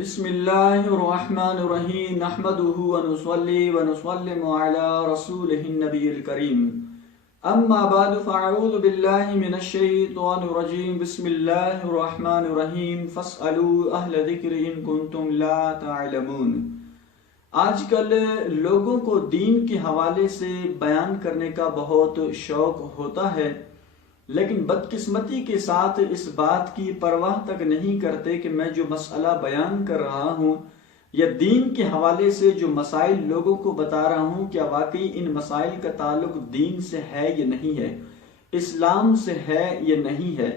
بسم اللہ الرحمن الرحیم نحمده ونصلی ونسلم علی رسولہ النبی الکریم اما بعد فاعوذ باللہ من الشیطان الرجیم بسم اللہ الرحمن الرحیم فاسألوا اہل ذکر ان کنتم لا تعلمون۔ آج کل لوگوں کو دین کے حوالے سے بیان کرنے کا بہت شوق ہوتا ہے، لیکن بدقسمتی کے ساتھ اس بات کی پرواہ تک نہیں کرتے کہ میں جو مسئلہ بیان کر رہا ہوں یا دین کے حوالے سے جو مسائل لوگوں کو بتا رہا ہوں، کیا واقعی ان مسائل کا تعلق دین سے ہے یا نہیں ہے، اسلام سے ہے یا نہیں ہے۔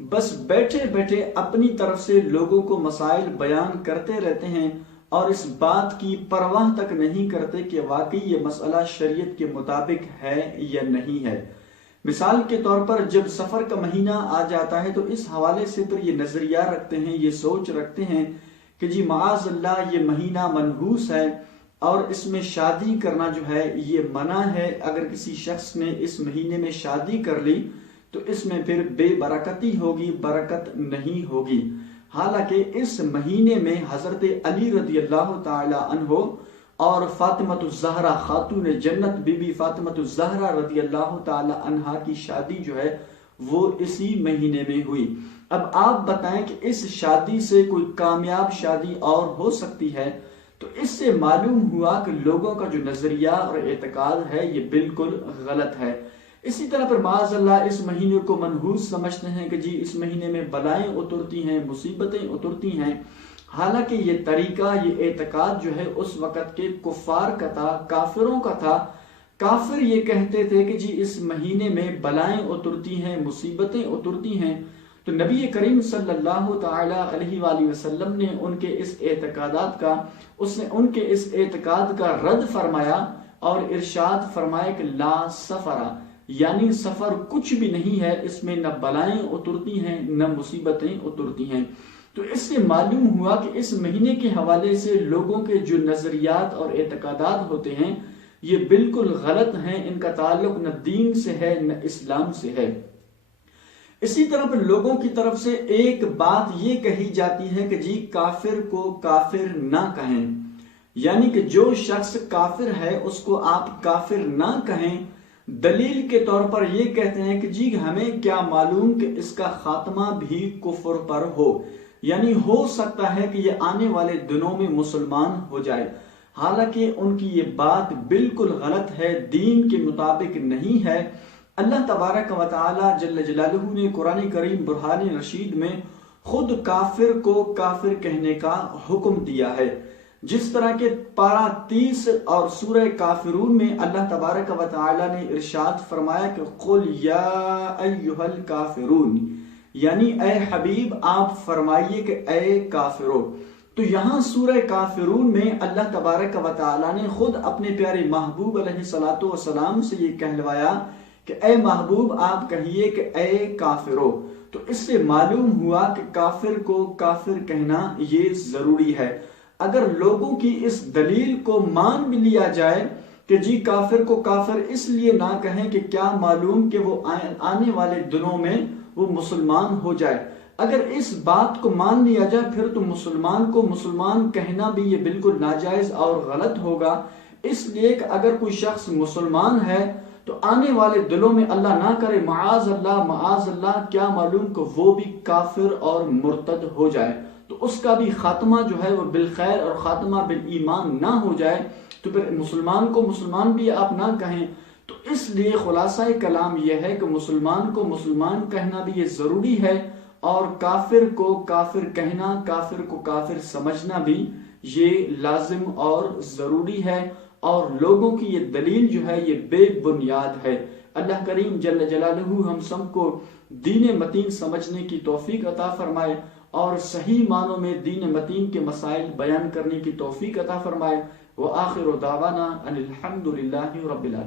بس بیٹھے بیٹھے اپنی طرف سے لوگوں کو مسائل بیان کرتے رہتے ہیں اور اس بات کی پرواہ تک نہیں کرتے کہ واقعی یہ مسئلہ شریعت کے مطابق ہے یا نہیں ہے۔ مثال کے طور پر جب سفر کا مہینہ آ جاتا ہے تو اس حوالے سے پھر یہ نظریہ رکھتے ہیں، یہ سوچ رکھتے ہیں کہ جی معاذ اللہ یہ مہینہ منحوس ہے اور اس میں شادی کرنا جو ہے یہ منع ہے، اگر کسی شخص نے اس مہینے میں شادی کر لی تو اس میں پھر بے برکتی ہوگی، برکت نہیں ہوگی۔ حالانکہ اس مہینے میں حضرت علی رضی اللہ تعالی عنہ اور فاطمہ الزہرا خاتون جنت بی بی فاطمہ الزہرا رضی اللہ تعالی عنہا کی شادی جو ہے وہ اسی مہینے میں ہوئی۔ اب آپ بتائیں کہ اس شادی سے کوئی کامیاب شادی اور ہو سکتی ہے؟ تو اس سے معلوم ہوا کہ لوگوں کا جو نظریہ اور اعتقاد ہے یہ بالکل غلط ہے۔ اسی طرح پر معاذ اللہ اس مہینے کو منحوس سمجھتے ہیں کہ جی اس مہینے میں بلائیں اترتی ہیں، مصیبتیں اترتی ہیں۔ حالانکہ یہ طریقہ، یہ اعتقاد جو ہے اس وقت کے کفار کا تھا، کافروں کا تھا۔ کافر یہ کہتے تھے کہ جی اس مہینے میں بلائیں اترتی ہیں، مصیبتیں اترتی ہیں، تو نبی کریم صلی اللہ تعالی علیہ وآلہ وسلم نے ان کے اس اعتقاد کا رد فرمایا اور ارشاد فرمایا کہ لا سفر، یعنی سفر کچھ بھی نہیں ہے، اس میں نہ بلائیں اترتی ہیں نہ مصیبتیں اترتی ہیں۔ تو اس سے معلوم ہوا کہ اس مہینے کے حوالے سے لوگوں کے جو نظریات اور اعتقادات ہوتے ہیں یہ بالکل غلط ہیں، ان کا تعلق نہ دین سے ہے نہ اسلام سے ہے۔ اسی طرح پر لوگوں کی طرف سے ایک بات یہ کہی جاتی ہے کہ جی کافر کو کافر نہ کہیں، یعنی کہ جو شخص کافر ہے اس کو آپ کافر نہ کہیں۔ دلیل کے طور پر یہ کہتے ہیں کہ جی ہمیں کیا معلوم کہ اس کا خاتمہ بھی کفر پر ہو، یعنی ہو سکتا ہے کہ یہ آنے والے دنوں میں مسلمان ہو جائے۔ حالانکہ ان کی یہ بات بالکل غلط ہے، دین کے مطابق نہیں ہے۔ اللہ تبارک و تعالی جل جلالہ نے قرآن کریم برہان رشید میں خود کافر کو کافر کہنے کا حکم دیا ہے، جس طرح کہ پارہ 30 اور سورہ کافرون میں اللہ تبارک و تعالی نے ارشاد فرمایا کہ قل یا ایھا الکافرون، یعنی اے حبیب آپ فرمائیے کہ اے کافرو۔ تو یہاں سورہ کافرون میں اللہ تبارک و تعالی نے خود اپنے پیارے محبوب علیہ الصلوۃ والسلام سے یہ کہلوایا کہ اے محبوب آپ کہیے کہ اے کافرو۔ تو اس سے معلوم ہوا کہ کافر کو کافر کہنا یہ ضروری ہے۔ اگر لوگوں کی اس دلیل کو مان بھی لیا جائے کہ جی کافر کو کافر اس لیے نہ کہیں کہ کیا معلوم کہ وہ آنے والے دنوں میں وہ مسلمان ہو جائے، اگر اس بات کو مان لیا جائے پھر تو مسلمان کو مسلمان کہنا بھی یہ بالکل ناجائز اور غلط ہوگا۔ اس لیے کہ اگر کوئی شخص مسلمان ہے تو آنے والے دنوں میں اللہ نہ کرے معاذ اللہ کیا معلوم کہ وہ بھی کافر اور مرتد ہو جائے، تو اس کا بھی خاتمہ جو ہے وہ بالخیر اور خاتمہ بالایمان نہ ہو جائے، تو پھر مسلمان کو مسلمان بھی آپ نہ کہیں۔ تو اس لیے خلاصہ کلام یہ ہے کہ مسلمان کو مسلمان کہنا بھی یہ ضروری ہے، اور کافر کو کافر کہنا، کافر کو کافر سمجھنا بھی یہ لازم اور ضروری ہے، اور لوگوں کی یہ دلیل جو ہے یہ بے بنیاد ہے۔ اللہ کریم جل جلالہ ہم سب کو دین متین سمجھنے کی توفیق عطا فرمائے اور صحیح معنوں میں دین متین کے مسائل بیان کرنے کی توفیق عطا فرمائے۔ وآخر دعوانا ان الحمد للہ رب العالمین۔